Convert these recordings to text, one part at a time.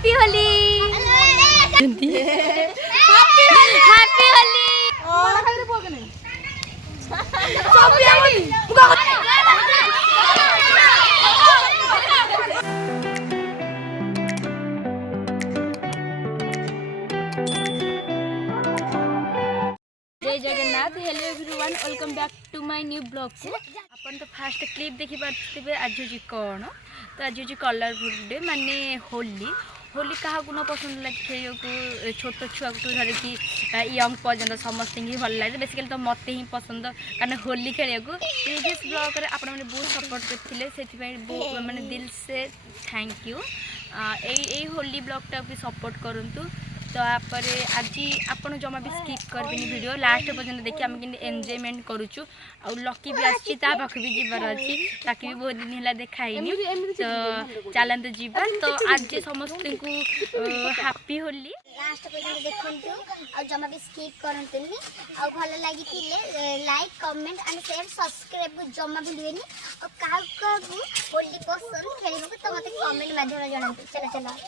Happy Holi happy Holi जय Jagannath. Hello everyone, welcome back to my new blog को अपन तो फास्ट क्लिप देखि पार्थिबे। आज होची कौन तो आज होची कलरफुल डे माने होली। होली क्या न पसंद लगे खेल को छोट छुआ को धरिकी यंग पर्यटन समस्त ही भल लगे। बेसिकली तो मत ही पसंद कारण होली खेल को प्रीवियस ब्लॉग रे आपण मैंने बहुत सपोर्ट करते माने दिल से थैंक यू। यही होली ब्लॉगटा भी सपोर्ट करूँ। तो यापर आज आपन जमा भी स्किप करबेनी वीडियो लास्ट पर्यंत देखिए आम कि एंजॉयमेंट करूचु। आ लकी भी आसी पाख भी जीवार अच्छी ताकि भी बहुत दिन है देखाईनी। तो चलते जीवा। तो आज समस्त को हैप्पी होली लास्ट पर्यंत देखंतु आ जमा भी स्किप करंतुनी आ भल लागि थिले like comment and share subscribe को जमा भूलिबेनी। और काहा को होली पसंद खेलिबो तो मते कमेंट माध्यम जणांतु। चलो चलो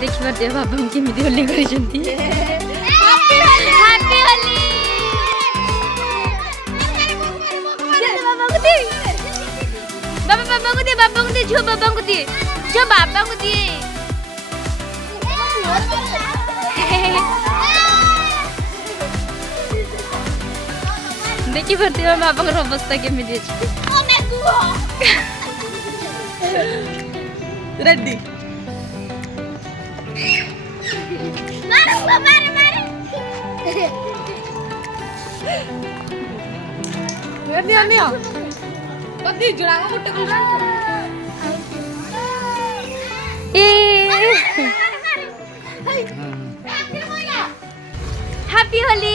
देखिए दे बाबा केमिति होली करिसंती। बाबा को दे झो बाबा को दे झो बाबा को दे। देखी भरती बाबा को अवस्था केमिति रेडी हैप्पी होली।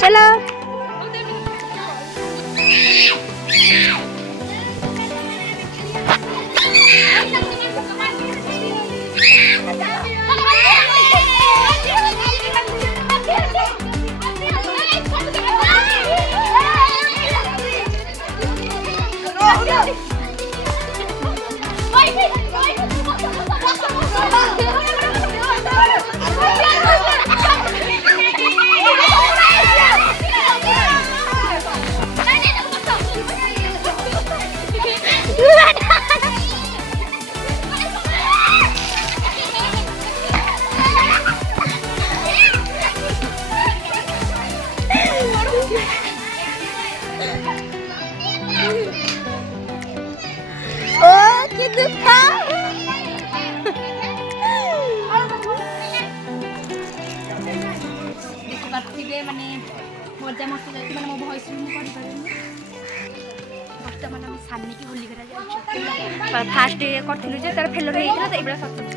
चलो माने मजा मस्ती जाती माने मो वॉइस में पढ़ी पारे वर्तमान हम सामने की होली करा जाय। फास्ट करथिलु जे तार फेलर हेइतला त एबरा सक्सेस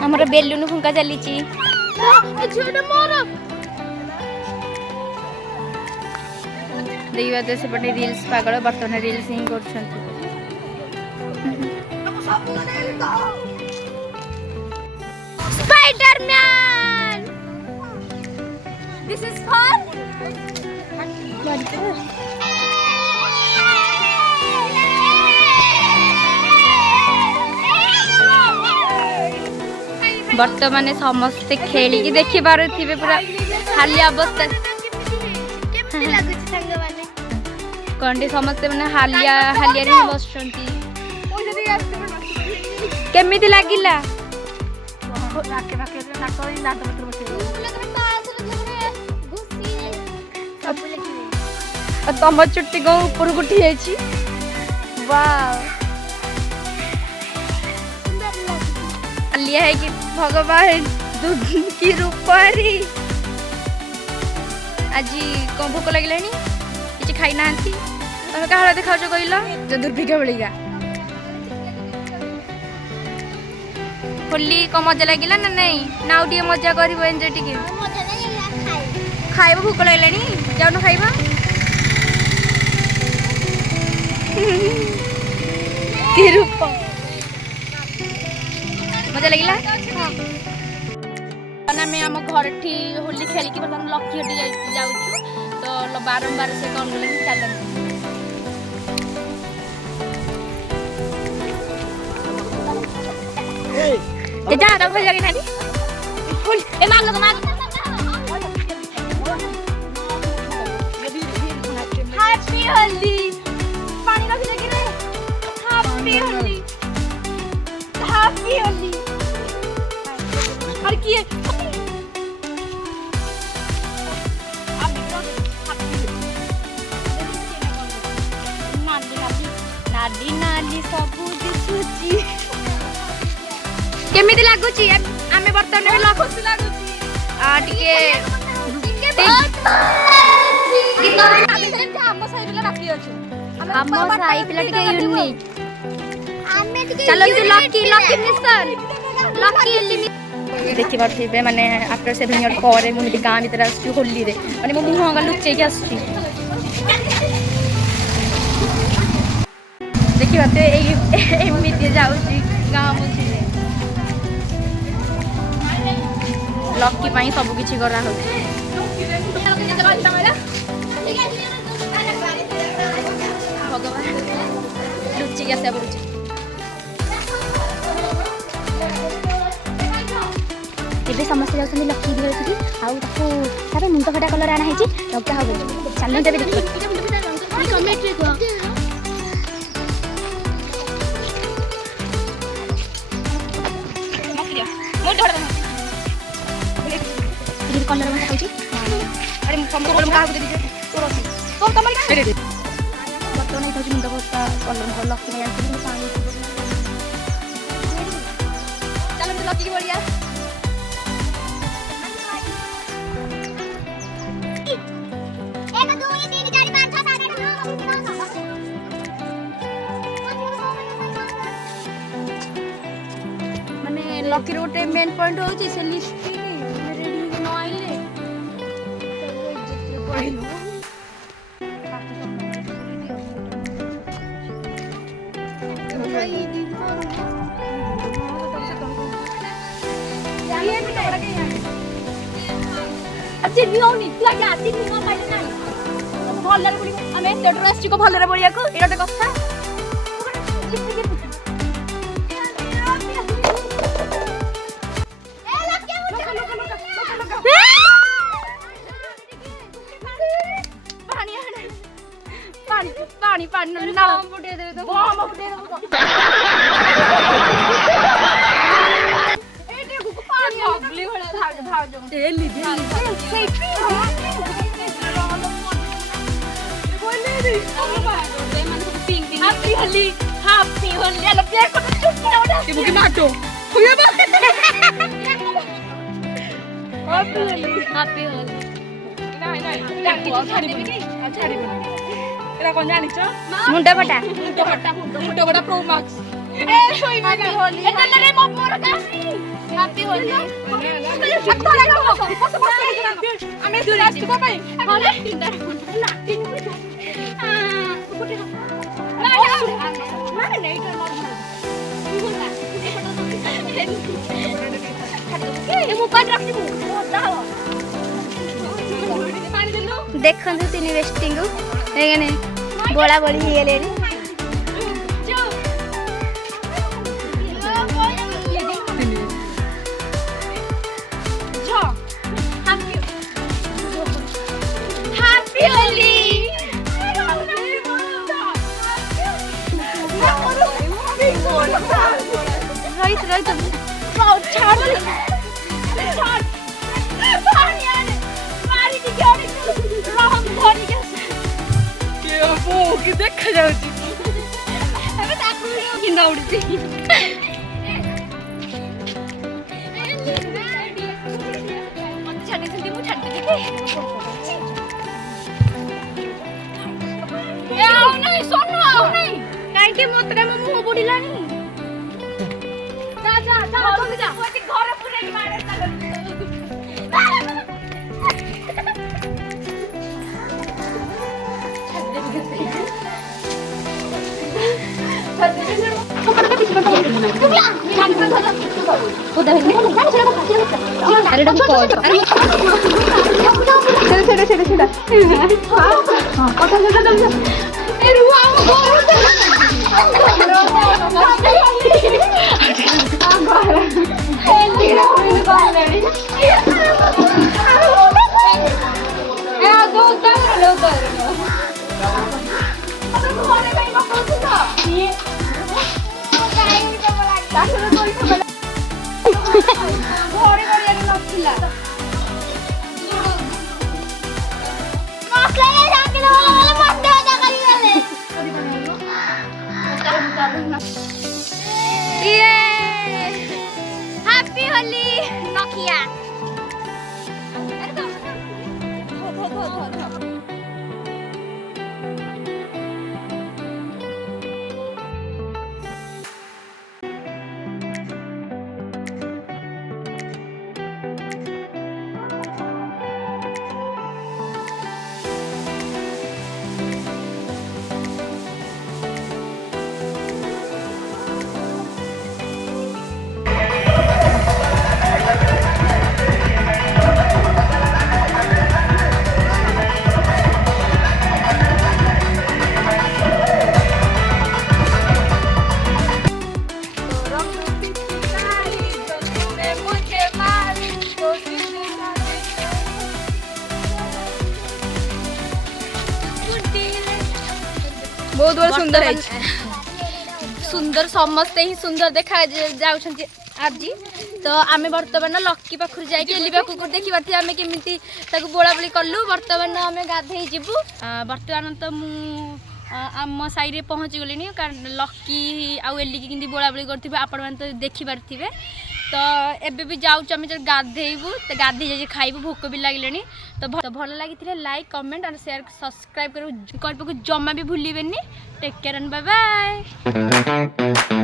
हमर बेलून फुंका चली देखा तो सेपटे रिल्स पागल बर्तमान रिल्स ही कर स्पाइडरमैन दिस इज फन बर्तमान समस्ते खेली देखी पारे पूरा हाली अवस्था कंडी समस्ते मैंने हालिया हालिया बस केमी लगिला तम चुट्टी को ऊपर उठी जाइए लिया है कि भगवान की रूपारी आज कौन भोक लगे किसी खाई ना तुम क्या देखा कहल जो दुर्भिक्ष बेलिका होली कौन मजा लगे ना नहीं ना टे मजा कर एंजय टी खाइब भोक लगे जाऊन खाइबा कि रूप मजा लगिला आम घर ठी होली खेलिकी बर्तमान लकी हटी जाऊँ तो बारंबार से कौन बोले चल जा रहा भैया की नानी फुल ए मार लो मार हैप्पी होली पानी का भी लगी रे हैप्पी होली हैप्पी होली और किए नाली नाली सब दिसुची केमिति लागुची आमे बर्तन में खुशी लागुची आ टिके हम साइड ला बाकी अछि हम साइड पिला टिके यूनिक चलो तू lucky lucky mission lucky limit देखि बाथिबे माने आफ्टर 7 इयर ପରେ ମୁଁ ଏଠି ଗାଁ ଭିତରେ ଆସିଛି ହୋଲି ରେ ମାନେ ମୁଁ ମୁହଁ ଗା ଲୁଚେଇକି ଆସିଛି देखि बाते एमिति जाउची गाँ मुझे लकी पाई सब किछि करा हो भगवान लुचि के आसे पड़ुची एबे समस्त जाउछन लकी दिले छी आउ ताको ताबे मुंड फटा कलर आना हेची लगा हो चलन देबे देखि कमेंट रे को कलर में कहछि अरे हम कलर का दे दीजिए तो रसी तो तमर दे दे बतो नहीं कहछि मुंड बता कलर को लकी में आंटी पानी चलो तो लकी की बढ़िया 1 2 3 4 5 6 7 8 9 माने लकी रो गोटे मेन पॉइंट होछि से लिस्ट चिन्नी होनी लगा चिन्नी न पाइले नाही भलरे बुली आमे तेडर आछि को भलरे बुलिया को एटा कथा पानी पानी ना बुटे दे दो बम बुटे दे दो एटे को पानी अगली भला भाग Happy Holi. Happy Holi. Alam niya ko na chukki na udah. Ibu gimana? Kuya ba? Happy Holi. Happy Holi. Era con জানিছো? মুন্ডা ফাটা মুন্ডা বড় pro max. Happy Holi. Ito na rin mo puro kasi. Happy Holi. Ako lang ako. Basta আমি দূরে আসতে পাই। Holi. ଦେଖନ୍ତୁ ତିନି ବେଷ୍ଟିଙ୍କୁ ଏଇନେ ବୋଳା ବୋଳି ହେଇଗଲେଣି। Happy Holi. ରହିତ ଛାଡ ଛାଡ ପାଣି ଆଣେ ମାରି ଟିକେ ଆଣେ ରହ ଧରିକି ଆସେ କି ଦେଖା ଯାଉଛି। ଏବେ ତାକୁ କି ଦୌଡୁଛି ଛାଡିଛନ୍ତି ମୁଁ ଛାଡିଦେବି ଆଉ ନାହିଁ ଶୁଣୁ ଆଉ ନାହିଁ କାହିଁକି ମତେ ମୋ ମୁହଁ ବୁଡିଲାଣି जा जल्दी जा ओटी घरे पुरे मारे Happy Holi Nokia बहुत बड़ा सुंदर है। सुंदर समस्ते ही सुंदर देखा जाउछन्ति आज तो आमे वर्तमान लक्की पाखुर जाई एलिबा कुकुर देखि बाथि आमे केमिति ताकु बोला बोली करलु वर्तमान आमे गाधेई जिबु वर्तमान तो मु आम साई रे पहुँच गलिनी कारण लक्की आउ एलिकी किंदी बोला बोली करथिबे आपण मान तो देखि पारथिबे तो एबे भी जाउछ आमे गाधेइबु तो गाधे जे खाइबु भूख भी लागलेनी तो भल लागिथिले लाइक कमेंट और शेयर सब्सक्राइब करू जम्मा भी भूलिबेनी take care and bye bye.